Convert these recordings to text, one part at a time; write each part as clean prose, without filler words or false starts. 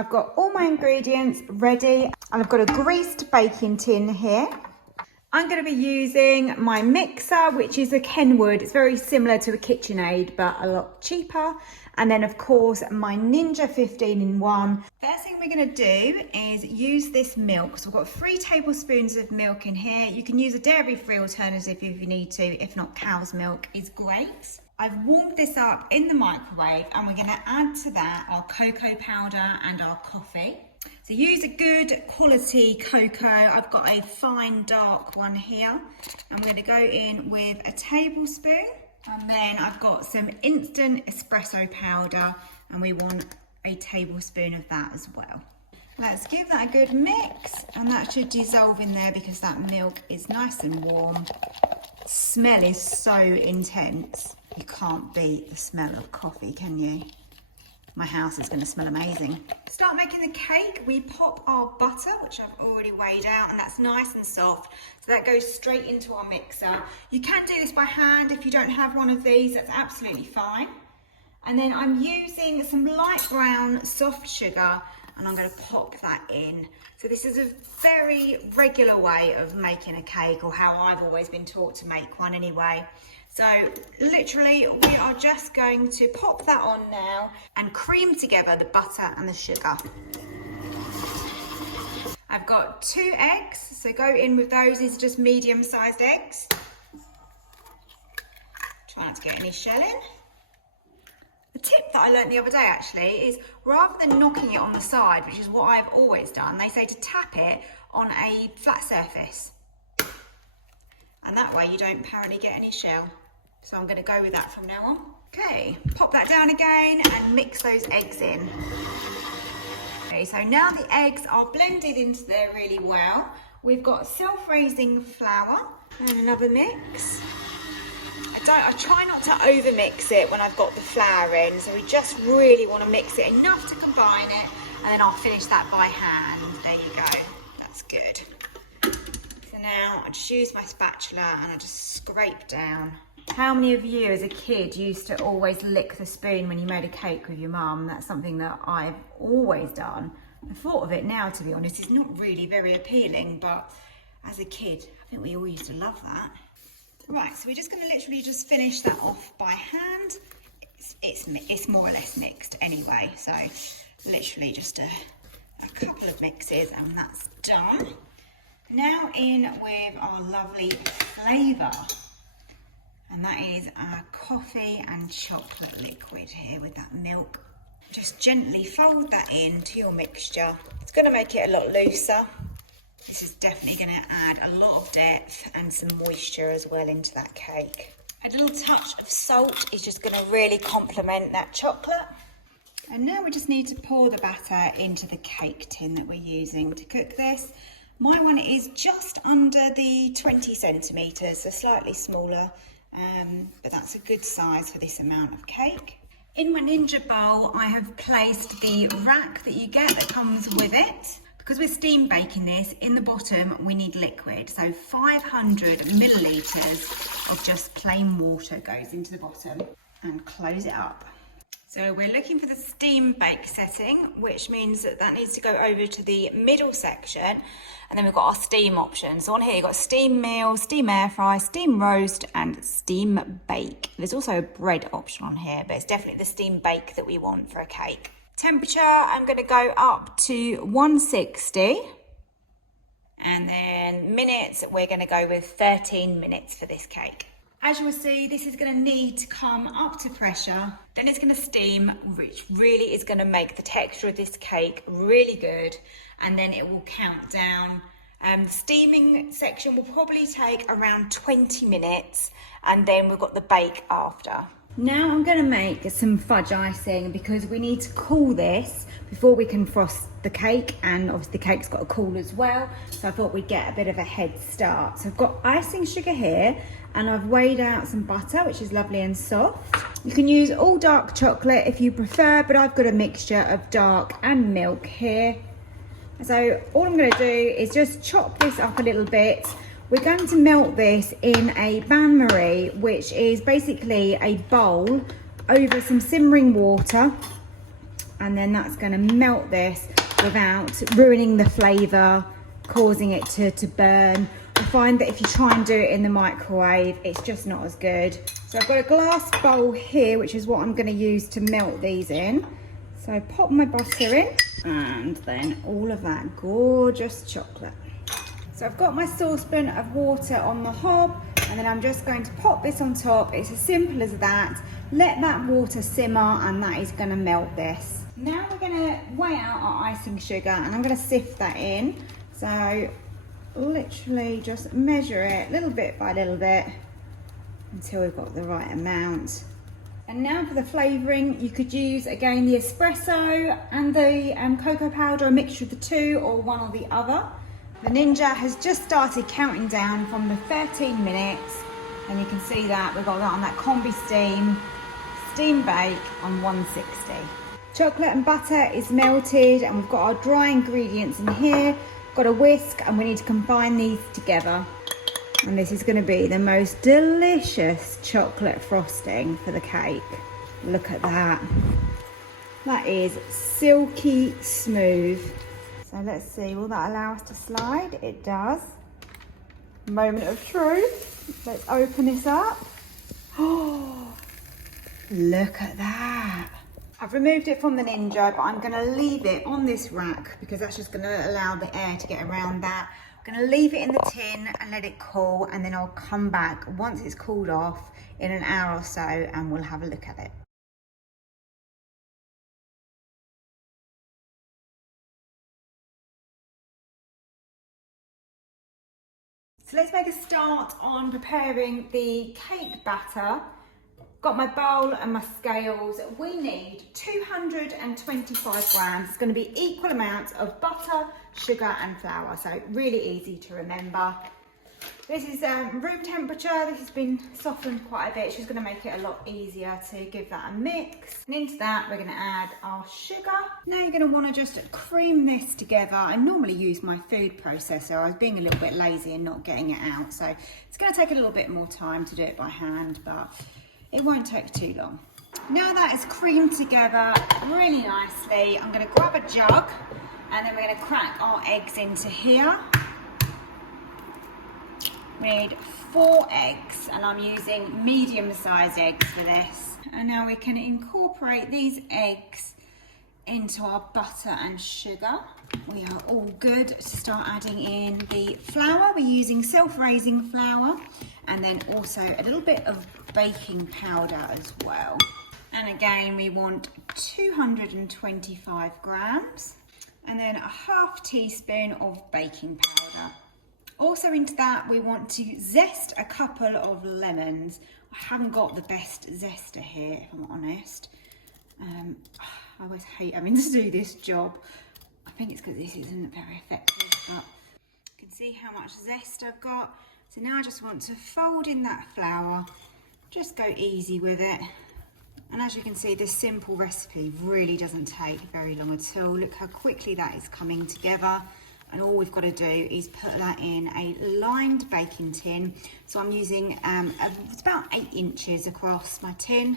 I've got all my ingredients ready and I've got a greased baking tin here. I'm going to be using my mixer, which is a Kenwood. It's very similar to a KitchenAid, but a lot cheaper. And then of course, my Ninja 15-in-1. First thing we're going to do is use this milk. So I've got 3 tablespoons of milk in here. You can use a dairy-free alternative if you need to. If not, cow's milk is great. I've warmed this up in the microwave and we're going to add to that our cocoa powder and our coffee. So use a good quality cocoa. I've got a fine dark one here. I'm going to go in with a tablespoon, and then I've got some instant espresso powder and we want a tablespoon of that as well. Let's give that a good mix, and that should dissolve in there because that milk is nice and warm. The smell is so intense. You can't beat the smell of coffee, can you? My house is going to smell amazing. Start making the cake. We pop our butter, which I've already weighed out, and that's nice and soft. So that goes straight into our mixer. You can do this by hand if you don't have one of these. That's absolutely fine. And then I'm using some light brown soft sugar, and I'm going to pop that in. So this is a very regular way of making a cake, or how I've always been taught to make one anyway. So literally we are just going to pop that on now and cream together the butter and the sugar. I've got 2 eggs, so go in with those. These are just medium-sized eggs. Try not to get any shell in. The tip that I learned the other day actually is, rather than knocking it on the side, which is what I've always done, they say to tap it on a flat surface. And that way you don't apparently get any shell. So I'm going to go with that from now on. Okay, pop that down again and mix those eggs in. Okay, so now the eggs are blended into there really well. We've got self-raising flour and another mix. I try not to over mix it when I've got the flour in, so we just really want to mix it enough to combine it, and then I'll finish that by hand. There you go, that's good. So now I just use my spatula and I just scrape down. How many of you as a kid used to always lick the spoon when you made a cake with your mum? That's something that I've always done. The thought of it now, to be honest, is not really very appealing, but as a kid, I think we all used to love that. Right, so we're just going to literally just finish that off by hand. It's more or less mixed anyway, so literally just a couple of mixes and that's done. Now in with our lovely flavour, and that is our coffee and chocolate liquid here with that milk. Just gently fold that into your mixture. It's going to make it a lot looser. This is definitely going to add a lot of depth and some moisture as well into that cake. A little touch of salt is just going to really complement that chocolate. And now we just need to pour the batter into the cake tin that we're using to cook this. My one is just under the 20 centimetres, so slightly smaller, but that's a good size for this amount of cake. In my Ninja bowl, I have placed the rack that you get that comes with it. Because we're steam baking this, in the bottom we need liquid. So 500 millilitres of just plain water goes into the bottom, and close it up. So we're looking for the steam bake setting, which means that that needs to go over to the middle section. And then we've got our steam options. So on here you've got steam meal, steam air fry, steam roast and steam bake. There's also a bread option on here, but it's definitely the steam bake that we want for a cake. Temperature, I'm going to go up to 160. And then minutes, we're going to go with 13 minutes for this cake. As you will see, this is going to need to come up to pressure. Then it's going to steam, which really is going to make the texture of this cake really good. And then it will count down. The steaming section will probably take around 20 minutes. And then we've got the bake after. Now I'm going to make some fudge icing because we need to cool this before we can frost the cake, and obviously the cake's got to cool as well, so I thought we'd get a bit of a head start. So I've got icing sugar here and I've weighed out some butter, which is lovely and soft. You can use all dark chocolate if you prefer, but I've got a mixture of dark and milk here. So all I'm going to do is just chop this up a little bit. We're going to melt this in a bain-marie, which is basically a bowl over some simmering water. and then that's going to melt this without ruining the flavour, causing it to burn. I find that if you try and do it in the microwave, it's just not as good. So I've got a glass bowl here, which is what I'm going to use to melt these in. So I pop my butter in, and then all of that gorgeous chocolate. So I've got my saucepan of water on the hob, and then I'm just going to pop this on top. It's as simple as that. Let that water simmer, and that is going to melt this. Now we're going to weigh out our icing sugar, and I'm going to sift that in. So literally just measure it little bit by little bit until we've got the right amount. And now for the flavouring, you could use again the espresso and the cocoa powder, a mixture of the two or one or the other. The Ninja has just started counting down from the 13 minutes, and you can see that we've got that on that combi steam bake on 160. Chocolate and butter is melted, and we've got our dry ingredients in here. Got a whisk, and we need to combine these together. And this is going to be the most delicious chocolate frosting for the cake. Look at that. That is silky smooth. So let's see, will that allow us to slide? It does. Moment of truth. Let's open this up. Oh, look at that. I've removed it from the Ninja, but I'm going to leave it on this rack because that's just going to allow the air to get around that. I'm going to leave it in the tin and let it cool, and then I'll come back once it's cooled off in an hour or so, and we'll have a look at it. So let's make a start on preparing the cake batter. Got my bowl and my scales. We need 225 grams. It's going to be equal amounts of butter, sugar and flour, so really easy to remember. This is room temperature. This has been softened quite a bit. It's just going to make it a lot easier to give that a mix. And into that we're going to add our sugar. Now you're going to want to just cream this together. I normally use my food processor. I was being a little bit lazy and not getting it out, so it's going to take a little bit more time to do it by hand, but it won't take too long. Now that is creamed together really nicely, I'm going to grab a jug, and then we're going to crack our eggs into here. We need 4 eggs, and I'm using medium-sized eggs for this. And now we can incorporate these eggs into our butter and sugar. We are all good to start adding in the flour. We're using self-raising flour, and then also a little bit of baking powder as well. And again, we want 225 grams, and then a half teaspoon of baking powder. Also into that, we want to zest a couple of lemons. I haven't got the best zester here, if I'm honest. I always hate having to do this job. I think it's because this isn't very effective, but you can see how much zest I've got. So now I just want to fold in that flour, just go easy with it. And as you can see, this simple recipe really doesn't take very long at all. Look how quickly that is coming together. And all we've got to do is put that in a lined baking tin. So I'm using, it's about 8 inches across my tin.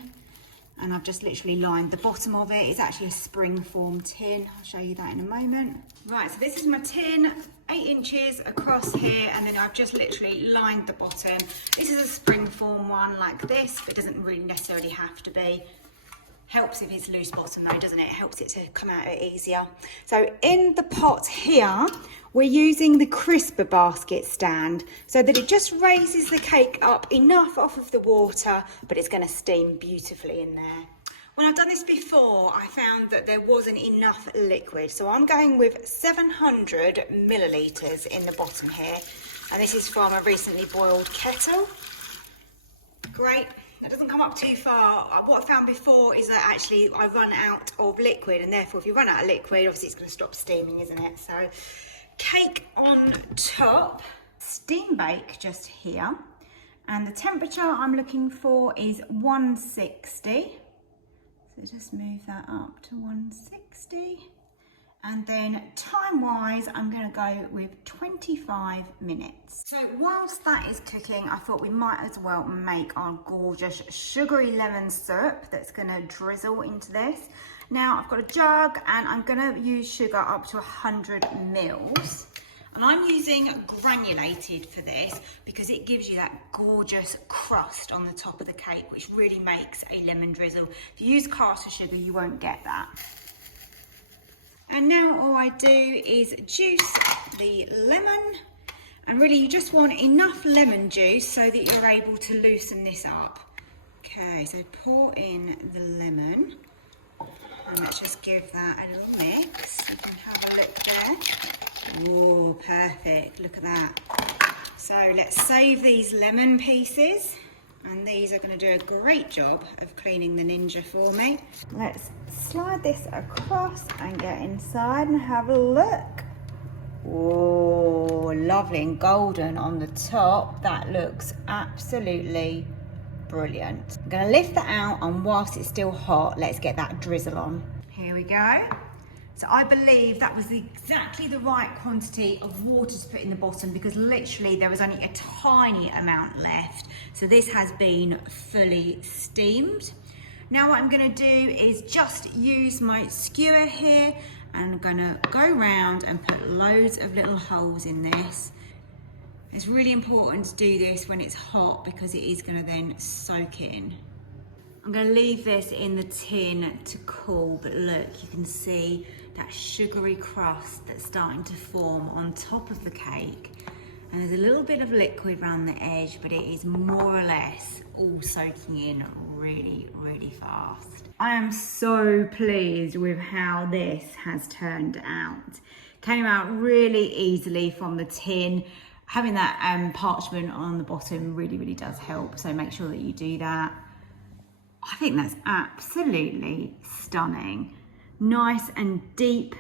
And I've just literally lined the bottom of it. It's actually a spring-form tin. I'll show you that in a moment. Right, so this is my tin, 8 inches across here, and then I've just literally lined the bottom. This is a spring-form one like this, but it doesn't really necessarily have to be. Helps if it's loose bottom though, doesn't it? It helps it to come out easier. So in the pot here, we're using the crisper basket stand so that it just raises the cake up enough off of the water, but it's going to steam beautifully in there. When I've done this before, I found that there wasn't enough liquid. So I'm going with 700 millilitres in the bottom here. And this is from a recently boiled kettle. Great. That doesn't come up too far. What I found before is that actually I run out of liquid, and therefore if you run out of liquid, obviously it's going to stop steaming, isn't it? So cake on top, steam bake just here. And the temperature I'm looking for is 160. So just move that up to 160. And then time-wise, I'm going to go with 25 minutes. So whilst that is cooking, I thought we might as well make our gorgeous sugary lemon syrup that's going to drizzle into this. Now I've got a jug and I'm gonna use sugar up to 100 mils. And I'm using granulated for this because it gives you that gorgeous crust on the top of the cake, which really makes a lemon drizzle. If you use caster sugar, you won't get that. And now all I do is juice the lemon. And really you just want enough lemon juice so that you're able to loosen this up. Okay, so pour in the lemon. And let's just give that a little mix. You can have a look there. Oh, perfect, look at that. So let's save these lemon pieces, and these are going to do a great job of cleaning the Ninja for me. Let's slide this across and get inside and have a look. Oh, lovely and golden on the top. That looks absolutely brilliant. I'm going to lift that out, and whilst it's still hot, let's get that drizzle on. Here we go. So I believe that was exactly the right quantity of water to put in the bottom, because literally there was only a tiny amount left. So this has been fully steamed. Now what I'm gonna do is just use my skewer here, and I'm gonna go around and put loads of little holes in this. It's really important to do this when it's hot because it is gonna then soak in. I'm going to leave this in the tin to cool, but look, you can see that sugary crust that's starting to form on top of the cake. And there's a little bit of liquid around the edge, but it is more or less all soaking in really, really fast. I am so pleased with how this has turned out. Came out really easily from the tin. Having that parchment on the bottom really, really does help, so make sure that you do that. I think that's absolutely stunning. Nice and deep,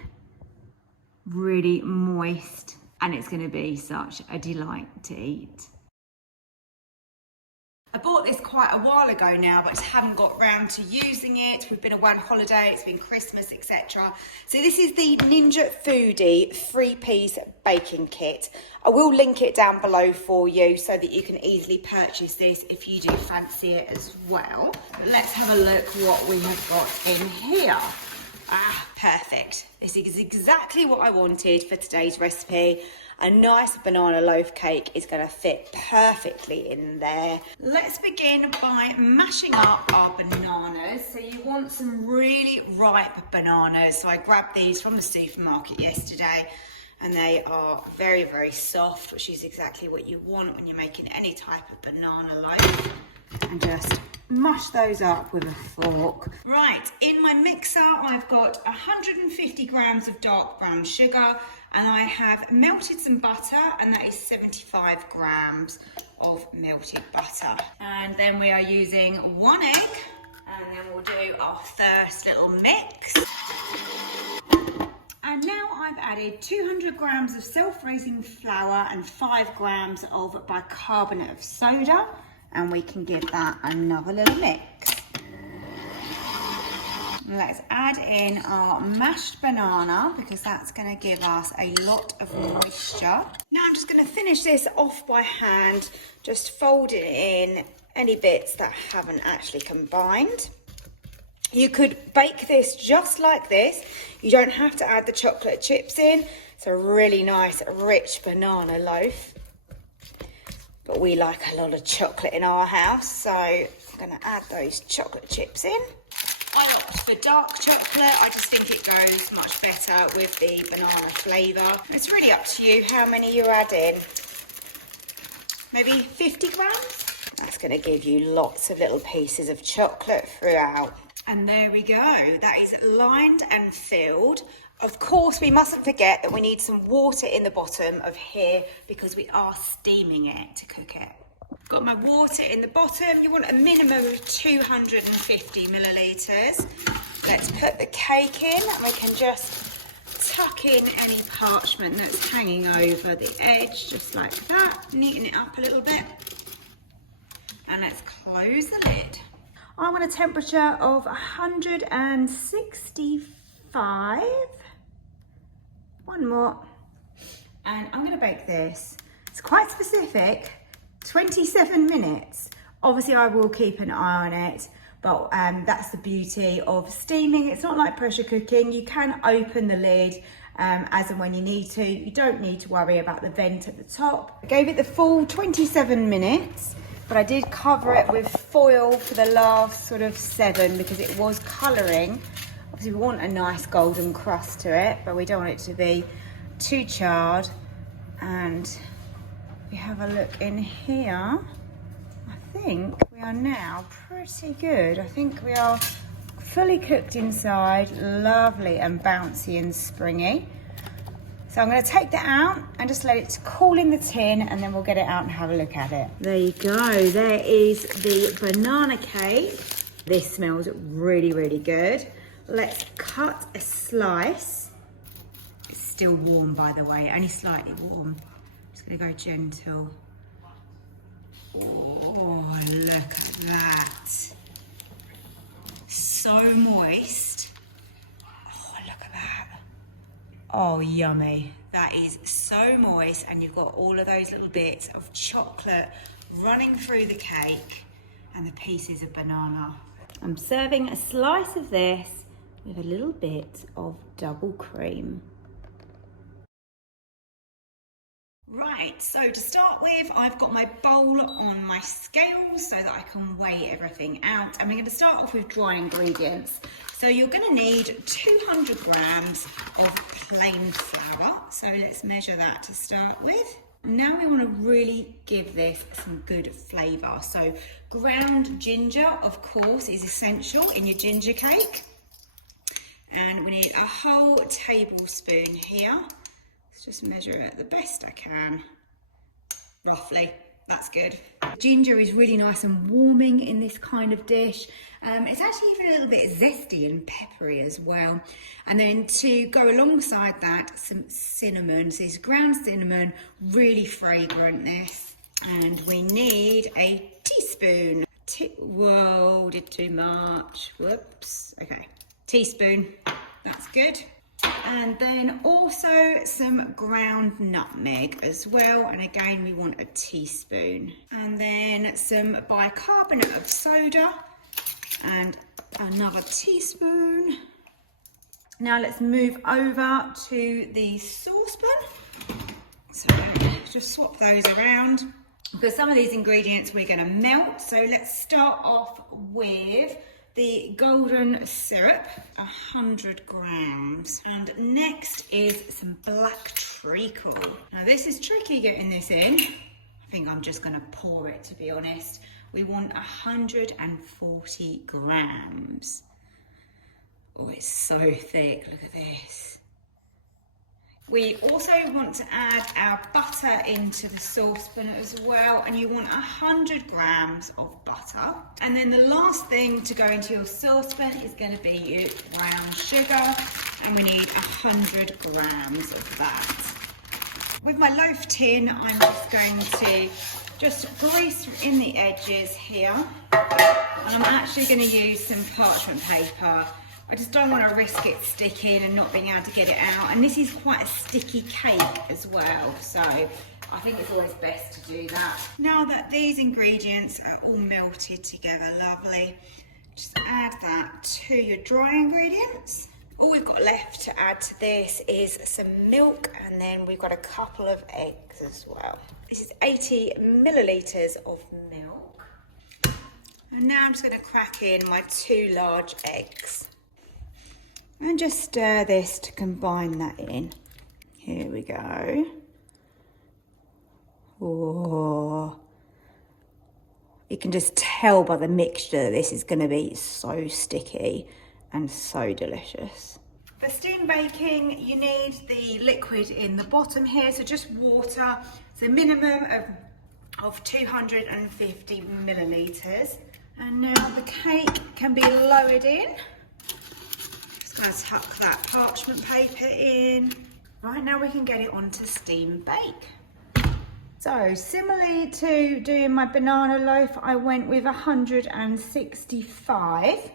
really moist, and it's gonna be such a delight to eat. I bought this quite a while ago now, but just haven't got round to using it. We've been away on holiday, it's been Christmas, etc. So this is the Ninja Foodi 3-piece baking kit. I will link it down below for you so that you can easily purchase this if you do fancy it as well. But let's have a look what we have got in here. Ah, perfect. This is exactly what I wanted for today's recipe. A nice banana loaf cake is going to fit perfectly in there. Let's begin by mashing up our bananas. So you want some really ripe bananas. So I grabbed these from the supermarket yesterday, and they are very, very soft, which is exactly what you want when you're making any type of banana loaf. And just mush those up with a fork. Right, in my mixer I've got 150 grams of dark brown sugar, and I have melted some butter, and that is 75 grams of melted butter. And then we are using 1 egg, and then we'll do our first little mix. And now I've added 200 grams of self-raising flour and 5 grams of bicarbonate of soda, and we can give that another little mix. Let's add in our mashed banana, because that's going to give us a lot of moisture. Now I'm just going to finish this off by hand, just folding in any bits that haven't actually combined. You could bake this just like this. You don't have to add the chocolate chips in. It's a really nice, rich banana loaf. But we like a lot of chocolate in our house, so I'm going to add those chocolate chips in. I opt for dark chocolate. I just think it goes much better with the banana flavour. It's really up to you how many you add in. Maybe 50 grams? That's going to give you lots of little pieces of chocolate throughout. And there we go. That is lined and filled. Of course, we mustn't forget that we need some water in the bottom of here because we are steaming it to cook it. Got my water in the bottom. You want a minimum of 250 millilitres. Let's put the cake in, and we can just tuck in any parchment that's hanging over the edge, just like that. Neaten it up a little bit. And let's close the lid. I want a temperature of 165. One more. And I'm going to bake this. It's quite specific. 27 minutes. Obviously I will keep an eye on it, but that's the beauty of steaming. It's not like pressure cooking. You can open the lid as and when you need to. You don't need to worry about the vent at the top. I gave it the full 27 minutes, but I did cover it with foil for the last sort of 7 because it was colouring. Obviously we want a nice golden crust to it, but we don't want it to be too charred. And if we have a look in here, I think we are now pretty good. I think we are fully cooked inside, lovely and bouncy and springy. So I'm going to take that out and just let it cool in the tin, and then we'll get it out and have a look at it. There you go, there is the banana cake. This smells really, really good. Let's cut a slice. It's still warm, by the way, only slightly warm. Just going to go gentle. Oh, look at that. So moist. Oh, look at that. Oh, yummy. That is so moist, and you've got all of those little bits of chocolate running through the cake and the pieces of banana. I'm serving a slice of this with a little bit of double cream. Right, so to start with, I've got my bowl on my scales so that I can weigh everything out. And we're going to start off with dry ingredients. So you're going to need 200 grams of plain flour. So let's measure that to start with. Now we want to really give this some good flavour. So ground ginger, of course, is essential in your ginger cake. And we need a whole tablespoon here. Just measure it the best I can, roughly. That's good. Ginger is really nice and warming in this kind of dish. It's actually even a little bit zesty and peppery as well. And then to go alongside that, some cinnamon. So this ground cinnamon, really fragrant this. And we need a teaspoon. Whoa, did too much. Whoops. Okay, teaspoon. That's good. And then also some ground nutmeg as well, and again we want a teaspoon. And then some bicarbonate of soda and another teaspoon. Now let's move over to the saucepan. So just swap those around because some of these ingredients we're going to melt. So let's start off with the golden syrup, 100 grams. And next is some black treacle. Now this is tricky getting this in. I think I'm just gonna pour it, to be honest. We want 140 grams. Oh, it's so thick, look at this. We also want to add our butter into the saucepan as well, and you want 100 grams of butter. And then the last thing to go into your saucepan is going to be your brown sugar, and we need 100 grams of that. With my loaf tin, I'm just going to grease in the edges here, and I'm actually going to use some parchment paper. I just don't want to risk it sticking and not being able to get it out. And this is quite a sticky cake as well, so I think it's always best to do that. Now that these ingredients are all melted together, lovely, just add that to your dry ingredients. All we've got left to add to this is some milk, and then we've got a couple of eggs as well. This is 80 millilitres of milk. And now I'm just going to crack in my 2 large eggs. And just stir this to combine that in. Here we go. Oh, you can just tell by the mixture that this is going to be so sticky and so delicious. For steam baking, you need the liquid in the bottom here, so just water. It's a minimum of 250 millilitres. And now the cake can be lowered in. Going to tuck that parchment paper in. Right, now we can get it onto steam bake. So similarly to doing my banana loaf, I went with 165,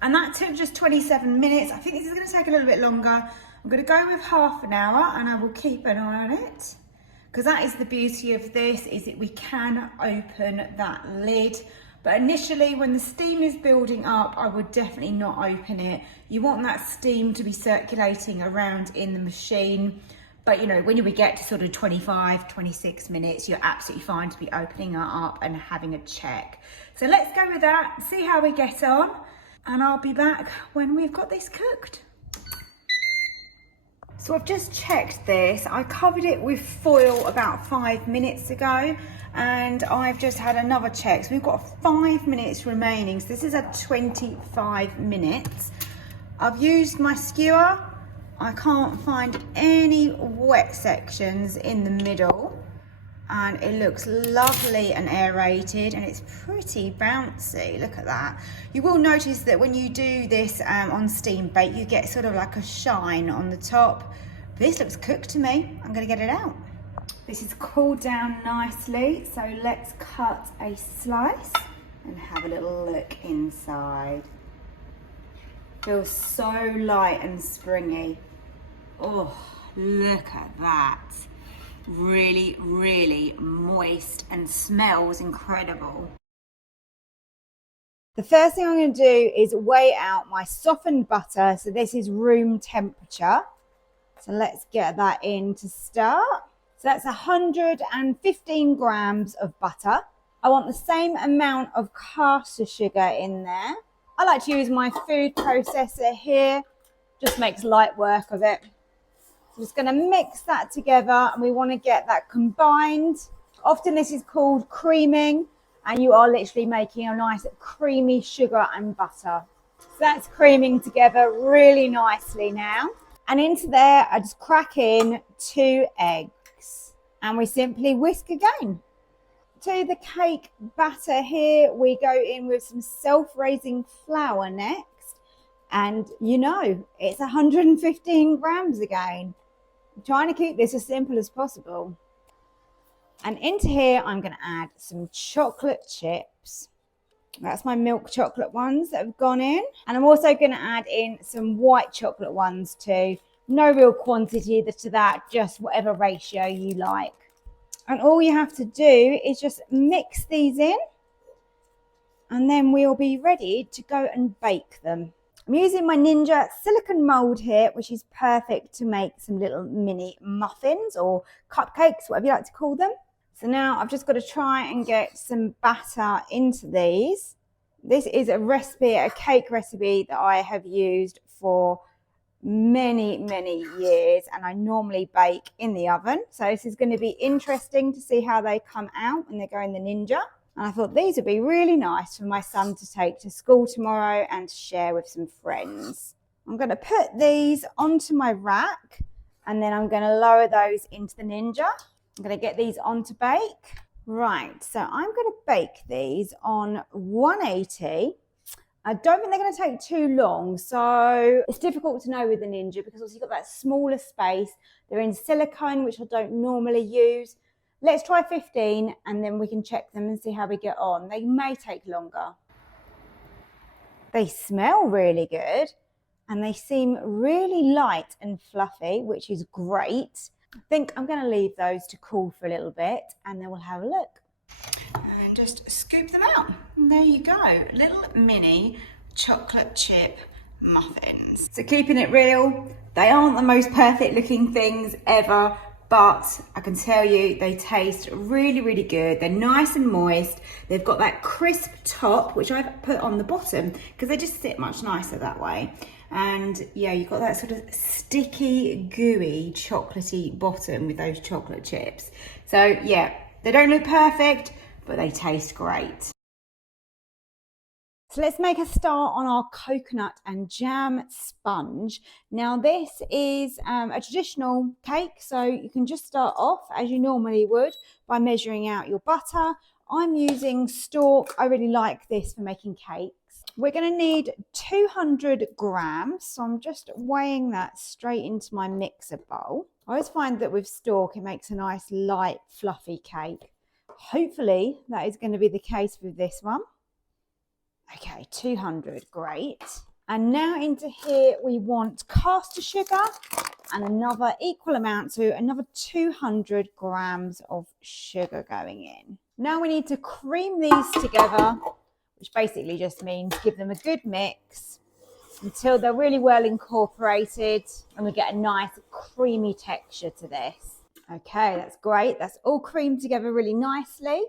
and that took just 27 minutes. I think this is going to take a little bit longer. I'm going to go with half an hour, and I will keep an eye on it, because that is the beauty of this, is that we can open that lid But initially, when the steam is building up, I would definitely not open it. You want that steam to be circulating around in the machine. But you know, when we get to sort of 25, 26 minutes, you're absolutely fine to be opening it up and having a check. So let's go with that, see how we get on. And I'll be back when we've got this cooked. So I've just checked this. I covered it with foil about 5 minutes ago, and I've just had another check. So we've got 5 minutes remaining. So this is at 25 minutes. I've used my skewer. I can't find any wet sections in the middle, and it looks lovely and aerated, and it's pretty bouncy. Look at that. You will notice that when you do this on steam bake, you get sort of like a shine on the top. This looks cooked to me. I'm going to get it out. This is cooled down nicely, so let's cut a slice and have a little look inside. Feels so light and springy. Oh, look at that. Really, really moist and smells incredible. The first thing I'm going to do is weigh out my softened butter. So this is room temperature. So let's get that in to start. So that's 115 grams of butter. I want the same amount of caster sugar in there. I like to use my food processor here. Just makes light work of it. I'm just going to mix that together, and we want to get that combined. Often this is called creaming, and you are literally making a nice creamy sugar and butter. So that's creaming together really nicely now. And into there, I just crack in 2 eggs, and we simply whisk again. To the cake batter here, we go in with some self-raising flour next. And you know, it's 115 grams again. I'm trying to keep this as simple as possible. And into here, I'm going to add some chocolate chips. That's my milk chocolate ones that have gone in. And I'm also going to add in some white chocolate ones too. No real quantity to that, just whatever ratio you like. And all you have to do is just mix these in, and then we'll be ready to go and bake them. I'm using my Ninja silicone mold here, which is perfect to make some little mini muffins or cupcakes, whatever you like to call them. So now I've just got to try and get some batter into these. This is a recipe, a cake recipe that I have used for many, many years, and I normally bake in the oven. So this is going to be interesting to see how they come out when they go in the Ninja. And I thought these would be really nice for my son to take to school tomorrow and to share with some friends. I'm going to put these onto my rack, and then I'm going to lower those into the Ninja. I'm going to get these on to bake. Right, so I'm going to bake these on 180. I don't think they're going to take too long, so it's difficult to know with the Ninja because also you've got that smaller space. They're in silicone, which I don't normally use. Let's try 15, and then we can check them and see how we get on. They may take longer. They smell really good, and they seem really light and fluffy, which is great. I think I'm going to leave those to cool for a little bit, and then we'll have a look. And just scoop them out. And there you go, little mini chocolate chip muffins. So keeping it real, they aren't the most perfect looking things ever, but I can tell you they taste really, really good. They're nice and moist. They've got that crisp top, which I've put on the bottom because they just sit much nicer that way. And yeah, you've got that sort of sticky, gooey, chocolatey bottom with those chocolate chips. So yeah, they don't look perfect, but they taste great. So let's make a start on our coconut and jam sponge. Now this is a traditional cake, so you can just start off as you normally would by measuring out your butter. I'm using Stork. I really like this for making cakes. We're going to need 200 grams, so I'm just weighing that straight into my mixer bowl. I always find that with Stork, it makes a nice light, fluffy cake. Hopefully that is going to be the case with this one. Okay, 200, great. And now into here we want caster sugar and another equal amount, so another 200 grams of sugar going in. Now we need to cream these together which basically just means give them a good mix until they're really well incorporated and we get a nice creamy texture to this. Okay, that's great. That's all creamed together really nicely.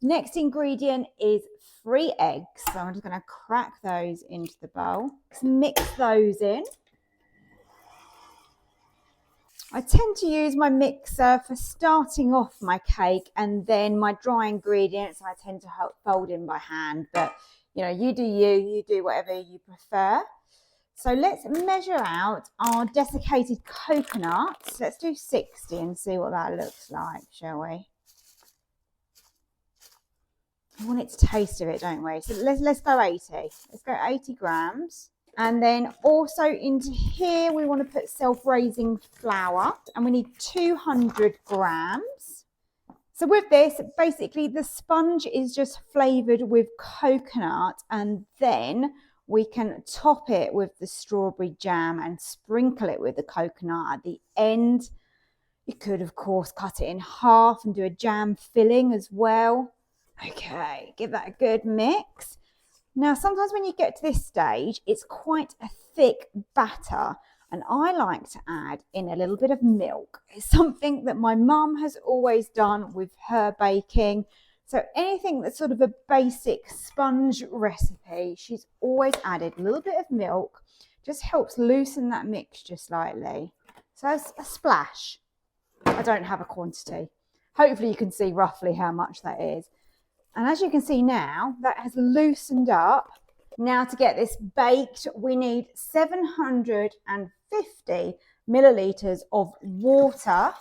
Next ingredient is 3 eggs. So I'm just going to crack those into the bowl. Mix those in. I tend to use my mixer for starting off my cake, and then my dry ingredients I tend to fold in by hand. But you know, you do whatever you prefer. So let's measure out our desiccated coconuts. Let's do 60 and see what that looks like, shall we? We want it to taste of it, don't we? So let's go 80. Let's go 80 grams. And then also into here, we want to put self-raising flour, and we need 200 grams. So with this, basically the sponge is just flavored with coconut, and then we can top it with the strawberry jam and sprinkle it with the coconut at the end. You could, of course, cut it in half and do a jam filling as well. Okay, give that a good mix. Now, sometimes when you get to this stage, it's quite a thick batter, and I like to add in a little bit of milk. It's something that my mum has always done with her baking. So anything that's sort of a basic sponge recipe, she's always added a little bit of milk. Just helps loosen that mixture slightly. So a splash. I don't have a quantity. Hopefully you can see roughly how much that is. And as you can see now, that has loosened up. Now to get this baked, we need 750 millilitres of water.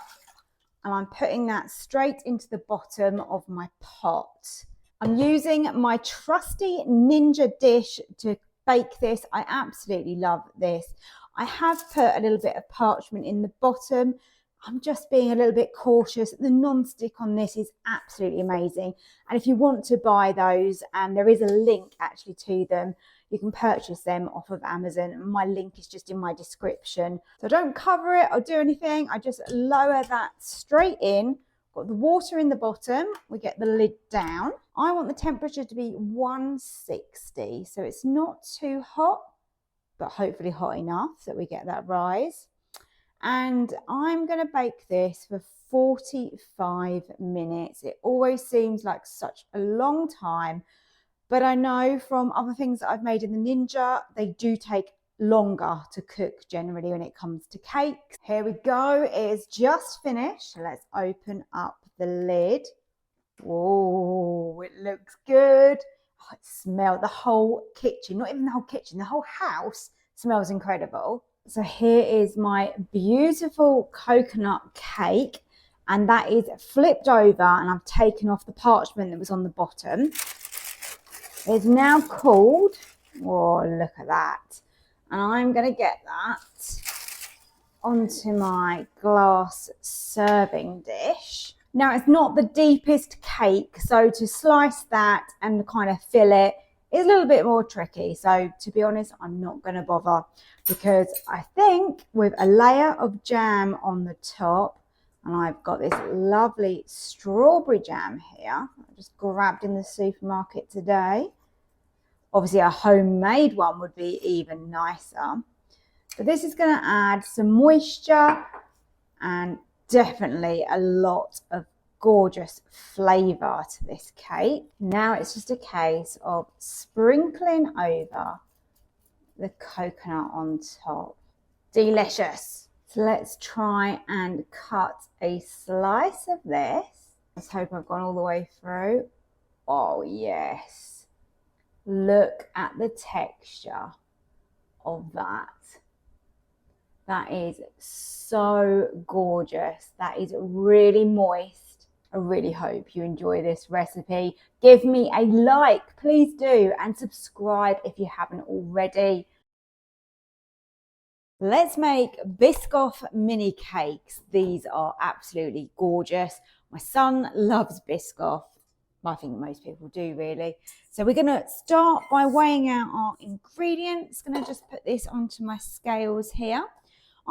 And I'm putting that straight into the bottom of my pot. I'm using my trusty Ninja dish to bake this. I absolutely love this. I have put a little bit of parchment in the bottom. I'm just being a little bit cautious. The non-stick on this is absolutely amazing. And if you want to buy those, and there is a link actually to them, you can purchase them off of Amazon. My link is just in my description. So don't cover it or do anything. I just lower that straight in. Got the water in the bottom. We get the lid down. I want the temperature to be 160. So it's not too hot, but hopefully hot enough that we get that rise. And I'm going to bake this for 45 minutes. It always seems like such a long time, but I know from other things that I've made in the Ninja, they do take longer to cook generally when it comes to cakes. Here we go. It is just finished. Let's open up the lid. Whoa, it looks good. Oh, it smells, the whole kitchen, not even the whole kitchen, the whole house smells incredible. So here is my beautiful coconut cake, and that is flipped over, and I've taken off the parchment that was on the bottom. It's now cooled. Oh, look at that. And I'm going to get that onto my glass serving dish. Now, it's not the deepest cake, so to slice that and kind of fill it is a little bit more tricky. So to be honest, I'm not going to bother, because I think with a layer of jam on the top, and I've got this lovely strawberry jam here, I just grabbed in the supermarket today. Obviously a homemade one would be even nicer. But this is going to add some moisture and definitely a lot of gorgeous flavour to this cake. Now it's just a case of sprinkling over the coconut on top. Delicious. So let's try and cut a slice of this. Let's hope I've gone all the way through. Oh yes. Look at the texture of that. That is so gorgeous. That is really moist. I really hope you enjoy this recipe. Give me a like, please do, and subscribe if you haven't already. Let's make Biscoff mini cakes. These are absolutely gorgeous. My son loves Biscoff. I think most people do really. So we're going to start by weighing out our ingredients. Going to just put this onto my scales here.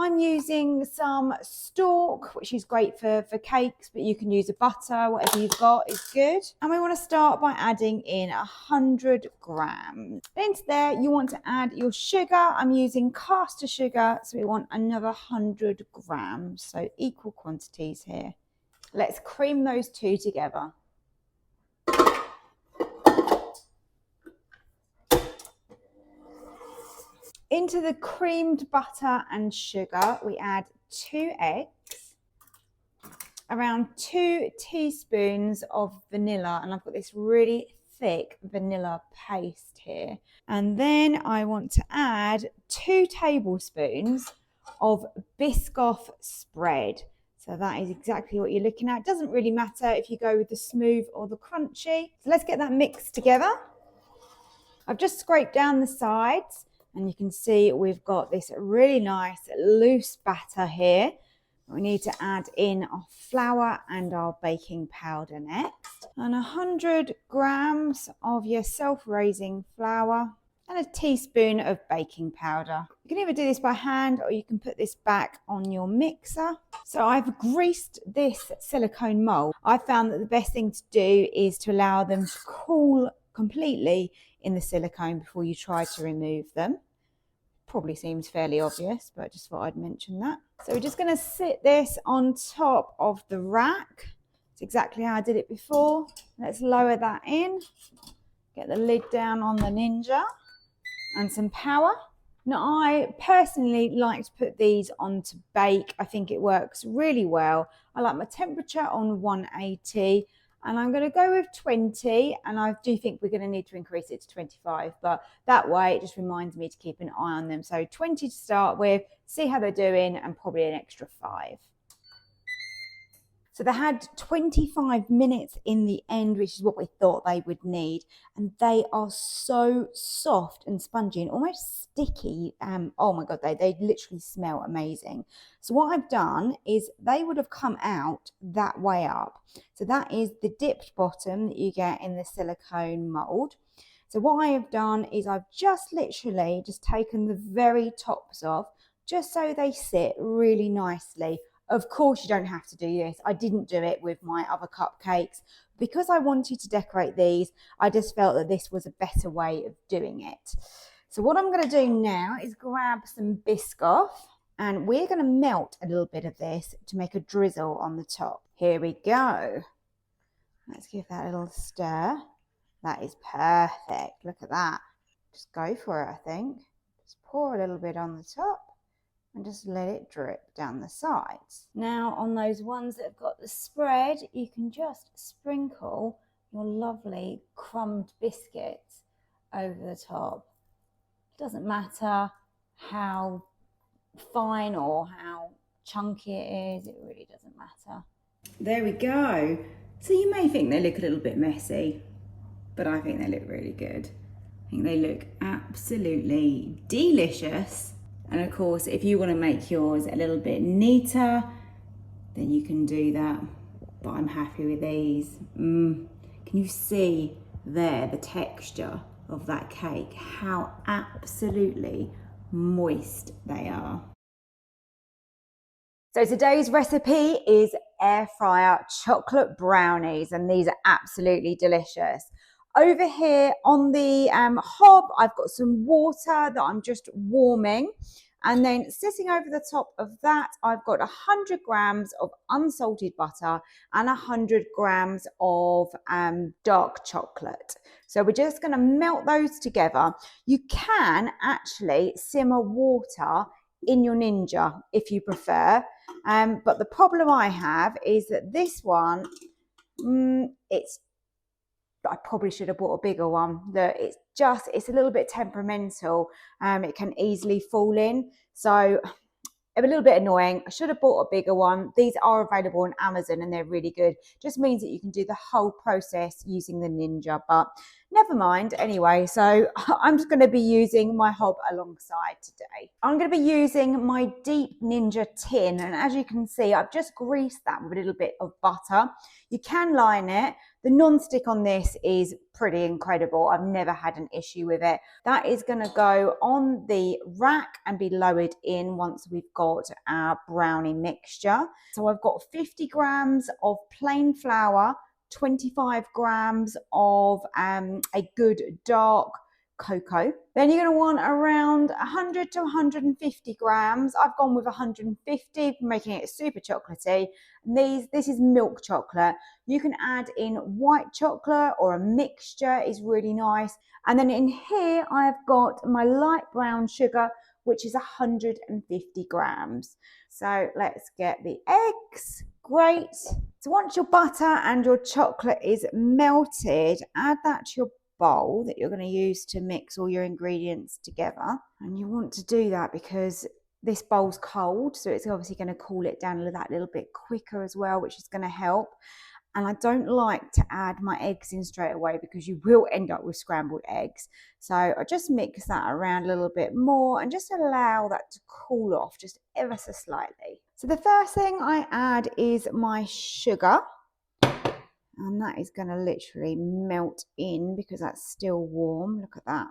I'm using some stalk, which is great for cakes, but you can use a butter, whatever you've got is good. And we want to start by adding in 100 grams. Into there, you want to add your sugar. I'm using caster sugar, so we want another 100 grams, so equal quantities here. Let's cream those two together. Into the creamed butter and sugar, we add 2 eggs, around 2 teaspoons of vanilla, and I've got this really thick vanilla paste here. And then I want to add 2 tablespoons of Biscoff spread. So that is exactly what you're looking at. It doesn't really matter if you go with the smooth or the crunchy. So let's get that mixed together. I've just scraped down the sides. And you can see we've got this really nice loose batter here. We need to add in our flour and our baking powder next. And 100 grams of your self-raising flour and a teaspoon of baking powder. You can either do this by hand or you can put this back on your mixer. So I've greased this silicone mold. I found that the best thing to do is to allow them to cool completely in the silicone before you try to remove them. Probably seems fairly obvious, but I just thought I'd mention that. So we're just going to sit this on top of the rack. It's exactly how I did it before. Let's lower that in. Get the lid down on the Ninja and some power. Now I personally like to put these on to bake. I think it works really well. I like my temperature on 180. And I'm going to go with 20, and I do think we're going to need to increase it to 25, but that way it just reminds me to keep an eye on them. So 20 to start with, see how they're doing, and probably an extra 5. So they had 25 minutes in the end, which is what we thought they would need. And they are so soft and spongy and almost sticky. Oh my God, they literally smell amazing. So what I've done is they would have come out that way up. So that is the dipped bottom that you get in the silicone mold. So what I have done is I've just literally just taken the very tops off just so they sit really nicely. Of course, you don't have to do this. I didn't do it with my other cupcakes. Because I wanted to decorate these, I just felt that this was a better way of doing it. So what I'm going to do now is grab some Biscoff, and we're going to melt a little bit of this to make a drizzle on the top. Here we go. Let's give that a little stir. That is perfect. Look at that. Just go for it, I think. Just pour a little bit on the top. And just let it drip down the sides. Now on those ones that have got the spread, you can just sprinkle your lovely crumbed biscuits over the top. It doesn't matter how fine or how chunky it is, it really doesn't matter. There we go. So you may think they look a little bit messy, but I think they look really good. I think they look absolutely delicious. And of course, if you want to make yours a little bit neater, then you can do that. But I'm happy with these. Can you see there the texture of that cake? How absolutely moist they are. So today's recipe is air fryer chocolate brownies, and these are absolutely delicious. Over here on the hob, I've got some water that I'm just warming. And then sitting over the top of that, I've got 100 grams of unsalted butter and 100 grams of dark chocolate. So we're just going to melt those together. You can actually simmer water in your Ninja if you prefer. But the problem I have is that this one, I probably should have bought a bigger one. It's a little bit temperamental. It can easily fall in. So a little bit annoying. I should have bought a bigger one. These are available on Amazon and they're really good. Just means that you can do the whole process using the Ninja. But Never mind anyway, so I'm just going to be using my hob alongside today. I'm going to be using my deep Ninja tin, and as you can see, I've just greased that with a little bit of butter. You can line it. The non-stick on this is pretty incredible. I've never had an issue with it. That is going to go on the rack and be lowered in once we've got our brownie mixture. So I've got 50 grams of plain flour, 25 grams of a good dark cocoa. Then you're going to want around 100 to 150 grams. I've gone with 150, making it super chocolatey. This is milk chocolate. You can add in white chocolate or a mixture is really nice. And then in here, I've got my light brown sugar, which is 150 grams. So let's get the eggs. Great. So once your butter and your chocolate is melted, add that to your bowl that you're going to use to mix all your ingredients together. And you want to do that because this bowl's cold, so it's obviously going to cool it down that little bit quicker as well, which is going to help. And I don't like to add my eggs in straight away because you will end up with scrambled eggs. So I just mix that around a little bit more and just allow that to cool off just ever so slightly. So the first thing I add is my sugar. And that is going to literally melt in because that's still warm. Look at that.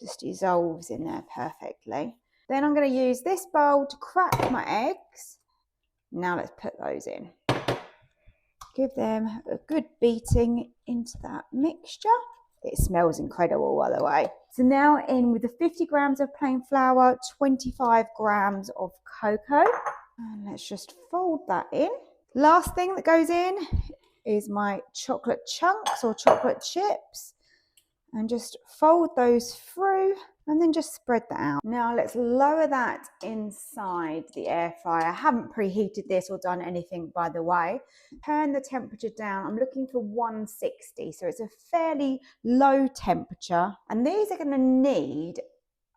Just dissolves in there perfectly. Then I'm going to use this bowl to crack my eggs. Now let's put those in. Give them a good beating into that mixture. It smells incredible, by the way. So now in with the 50 grams of plain flour, 25 grams of cocoa. And let's just fold that in. Last thing that goes in is my chocolate chunks or chocolate chips. And just fold those through and then just spread that out. Now let's lower that inside the air fryer. I haven't preheated this or done anything, by the way. Turn the temperature down. I'm looking for 160, so it's a fairly low temperature. And these are going to need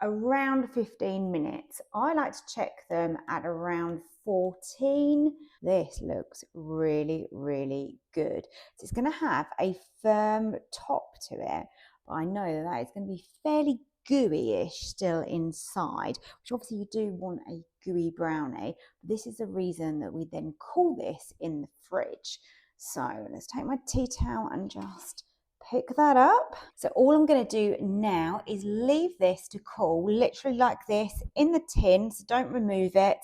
around 15 minutes. I like to check them at around 14. This looks really, really good. So it's going to have a firm top to it. I know that it's going to be fairly gooey-ish still inside, which obviously you do want a gooey brownie. This is the reason that we then cool this in the fridge. So let's take my tea towel and just pick that up. So all I'm going to do now is leave this to cool, literally like this, in the tin, so don't remove it.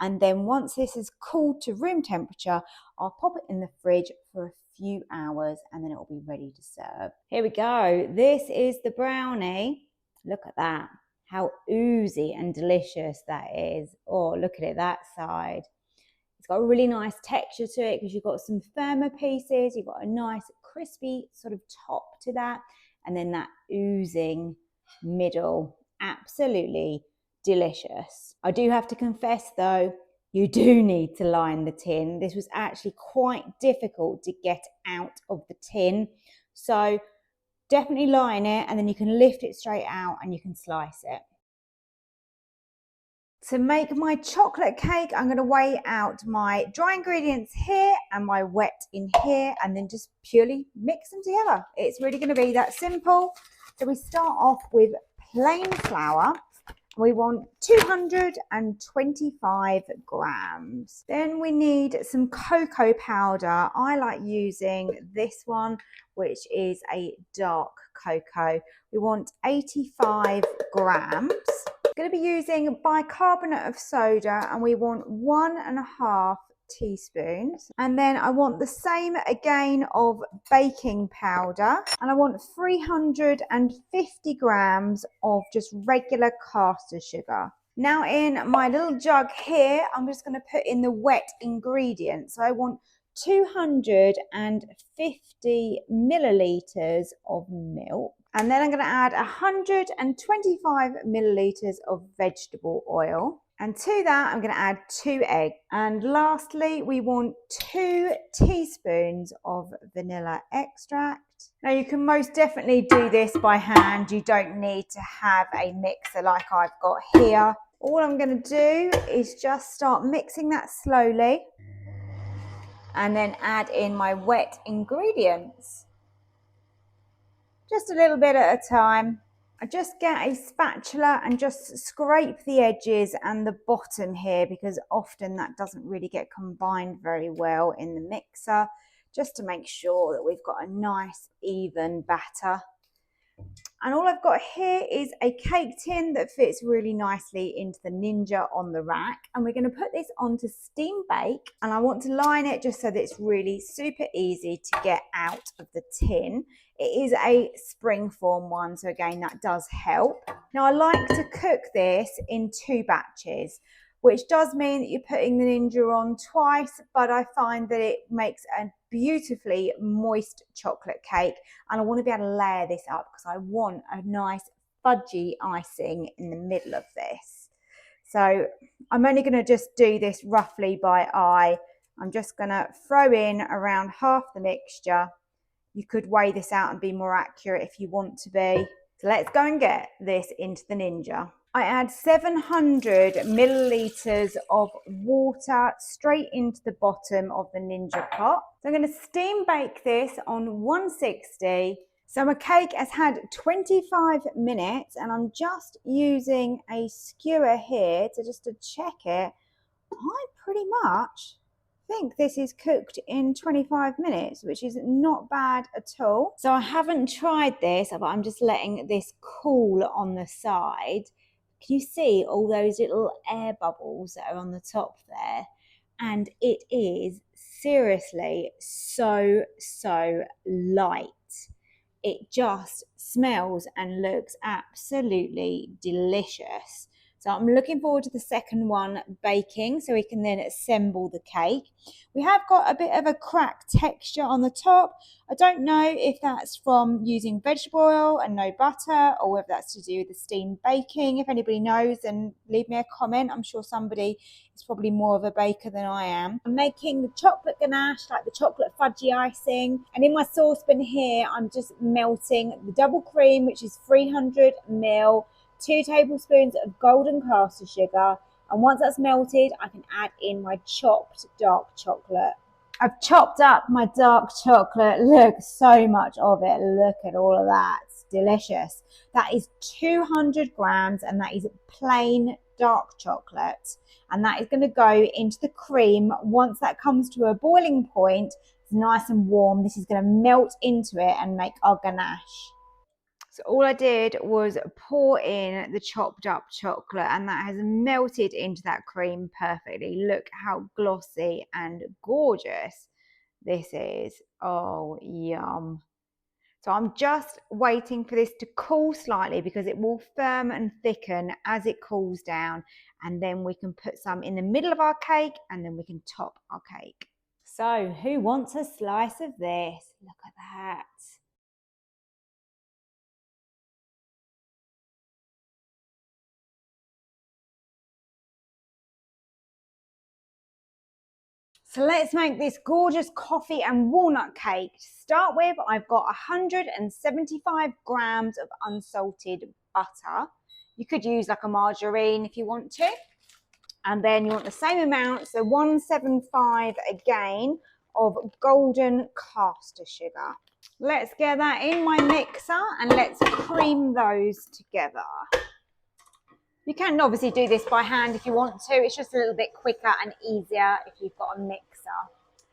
And then once this is cooled to room temperature, I'll pop it in the fridge for a few hours and then it will be ready to serve. Here we go. This is the brownie. Look at that. How oozy and delicious that is. Oh, look at it, that side. It's got a really nice texture to it because you've got some firmer pieces. You've got a nice crispy sort of top to that. And then that oozing middle. Absolutely delicious. I do have to confess though, you do need to line the tin. This was actually quite difficult to get out of the tin. So definitely line it and then you can lift it straight out and you can slice it. To make my chocolate cake, I'm going to weigh out my dry ingredients here and my wet in here and then just purely mix them together. It's really going to be that simple. So we start off with plain flour. We want 225 grams. Then we need some cocoa powder. I like using this one, which is a dark cocoa. We want 85 grams. Going to be using bicarbonate of soda and we want 1.5 teaspoons. And then I want the same again of baking powder and I want 350 grams of just regular caster sugar. Now in my little jug here, I'm just going to put in the wet ingredients. So I want 250 milliliters of milk. And then I'm going to add 125 milliliters of vegetable oil. And to that, I'm going to add 2 eggs. And lastly, we want 2 teaspoons of vanilla extract. Now you can most definitely do this by hand. You don't need to have a mixer like I've got here. All I'm going to do is just start mixing that slowly. And then add in my wet ingredients. just a little bit at a time. I just get a spatula and just scrape the edges and the bottom here, because often that doesn't really get combined very well in the mixer, just to make sure that we've got a nice even batter. And all I've got here is a cake tin that fits really nicely into the Ninja on the rack. And we're going to put this onto steam bake. And I want to line it just so that it's really super easy to get out of the tin. It is a springform one, so again, that does help. Now, I like to cook this in 2 batches, which does mean that you're putting the Ninja on twice, but I find that it makes a beautifully moist chocolate cake, and I want to be able to layer this up because I want a nice fudgy icing in the middle of this. So I'm only going to just do this roughly by eye. I'm just going to throw in around half the mixture. You could weigh this out and be more accurate if you want to be. So let's go and get this into the Ninja. I add 700 millilitres of water straight into the bottom of the Ninja pot. So I'm going to steam bake this on 160. So my cake has had 25 minutes and I'm just using a skewer here to check it. I pretty much think this is cooked in 25 minutes, which is not bad at all. So I haven't tried this, but I'm just letting this cool on the side. Can you see all those little air bubbles that are on the top there? And it is seriously so light. It just smells and looks absolutely delicious. So I'm looking forward to the second one baking so we can then assemble the cake. We have got a bit of a cracked texture on the top. I don't know if that's from using vegetable oil and no butter, or whether that's to do with the steam baking. If anybody knows, then leave me a comment. I'm sure somebody is probably more of a baker than I am. I'm making the chocolate ganache, like the chocolate fudgy icing. And in my saucepan here, I'm just melting the double cream, which is 300 ml, 2 tablespoons of golden caster sugar, and once that's melted, I can add in my chopped dark chocolate. I've chopped up my dark chocolate. Look, so much of it. Look at all of that. It's delicious. That is 200 grams, and that is plain dark chocolate. And that is going to go into the cream. Once that comes to a boiling point, it's nice and warm. This is going to melt into it and make our ganache. So all I did was pour in the chopped up chocolate, and that has melted into that cream perfectly. Look how glossy and gorgeous this is. Oh, yum. So I'm just waiting for this to cool slightly because it will firm and thicken as it cools down, and then we can put some in the middle of our cake and then we can top our cake. So who wants a slice of this? Look at that. So let's make this gorgeous coffee and walnut cake. To start with, I've got 175 grams of unsalted butter. You could use like a margarine if you want to. And then you want the same amount, so 175 again, of golden caster sugar. Let's get that in my mixer and let's cream those together. You can obviously do this by hand if you want to. It's just a little bit quicker and easier if you've got a mixer.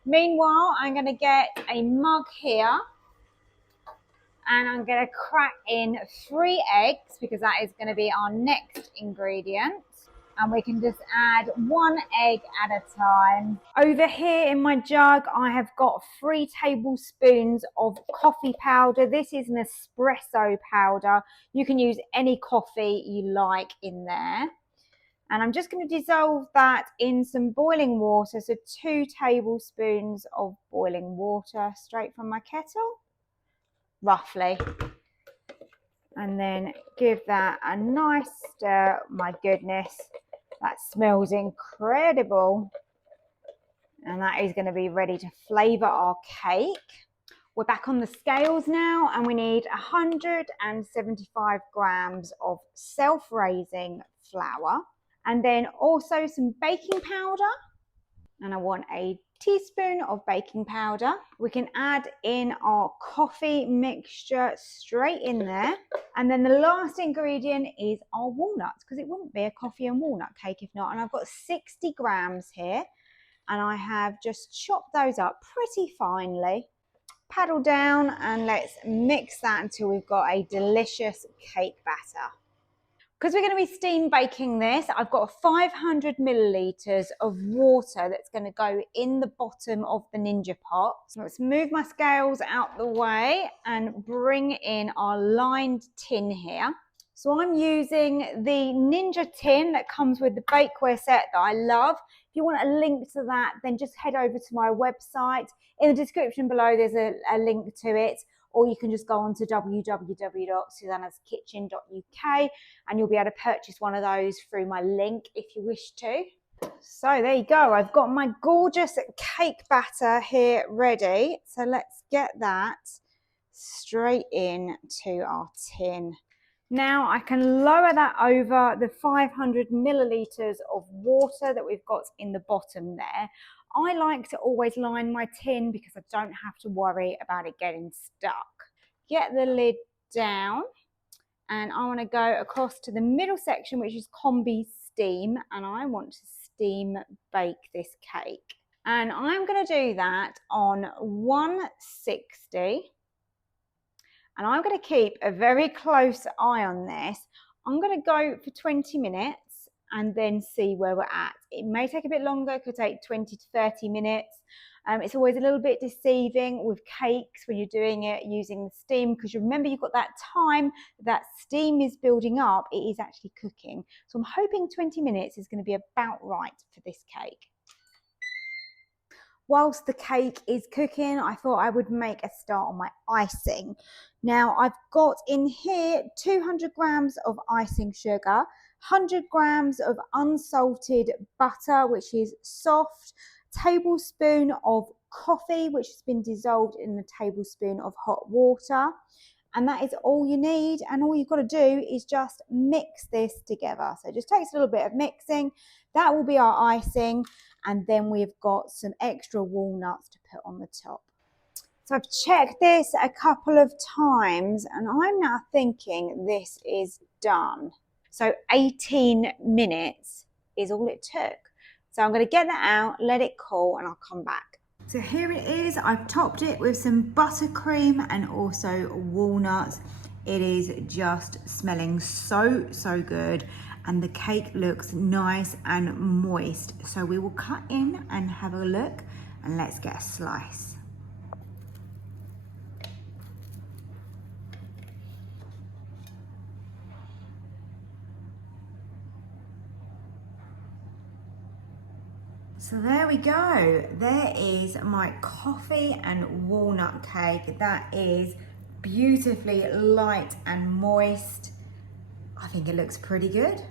Meanwhile, I'm going to get a mug here and I'm going to crack in 3 eggs because that is going to be our next ingredient. And we can just add 1 egg at a time. Over here in my jug, I have got 3 tablespoons of coffee powder. This is an espresso powder. You can use any coffee you like in there. And I'm just going to dissolve that in some boiling water. So 2 tablespoons of boiling water straight from my kettle, roughly. And then give that a nice stir. My goodness. That smells incredible. And that is going to be ready to flavour our cake. We're back on the scales now and we need 175 grams of self-raising flour. And then also some baking powder. And I want a teaspoon of baking powder. We can add in our coffee mixture straight in there. And then the last ingredient is our walnuts, because it wouldn't be a coffee and walnut cake if not. And I've got 60 grams here, and I have just chopped those up pretty finely. Paddle down and let's mix that until we've got a delicious cake batter. Because we're going to be steam baking this, I've got 500 millilitres of water that's going to go in the bottom of the Ninja pot. So let's move my scales out the way and bring in our lined tin here. So I'm using the Ninja tin that comes with the bakeware set that I love. If you want a link to that, then just head over to my website. In the description below, there's a link to it. Or you can just go on to www.susannahskitchen.uk and you'll be able to purchase one of those through my link if you wish to. So there you go. I've got my gorgeous cake batter here ready. So let's get that straight into our tin. Now I can lower that over the 500 millilitres of water that we've got in the bottom there. I like to always line my tin because I don't have to worry about it getting stuck. Get the lid down and I want to go across to the middle section, which is combi steam, and I want to steam bake this cake. And I'm going to do that on 160. And I'm going to keep a very close eye on this. I'm going to go for 20 minutes and then see where we're at. It may take a bit longer, it could take 20 to 30 minutes. It's always a little bit deceiving with cakes when you're doing it using the steam, because you remember you've got that time that steam is building up, it is actually cooking. So I'm hoping 20 minutes is going to be about right for this cake. Whilst the cake is cooking, I thought I would make a start on my icing. Now I've got in here 200 grams of icing sugar, 100 grams of unsalted butter, which is soft, tablespoon of coffee, which has been dissolved in a tablespoon of hot water. And that is all you need. And all you've got to do is just mix this together. So it just takes a little bit of mixing. That will be our icing. And then we've got some extra walnuts to put on the top. So I've checked this a couple of times and I'm now thinking this is done. So 18 minutes is all it took. So I'm going to get that out, let it cool, and I'll come back. So here it is. I've topped it with some buttercream and also walnuts. It is just smelling so good. And the cake looks nice and moist. So we will cut in and have a look, and let's get a slice. So there we go. There is my coffee and walnut cake. That is beautifully light and moist. I think it looks pretty good.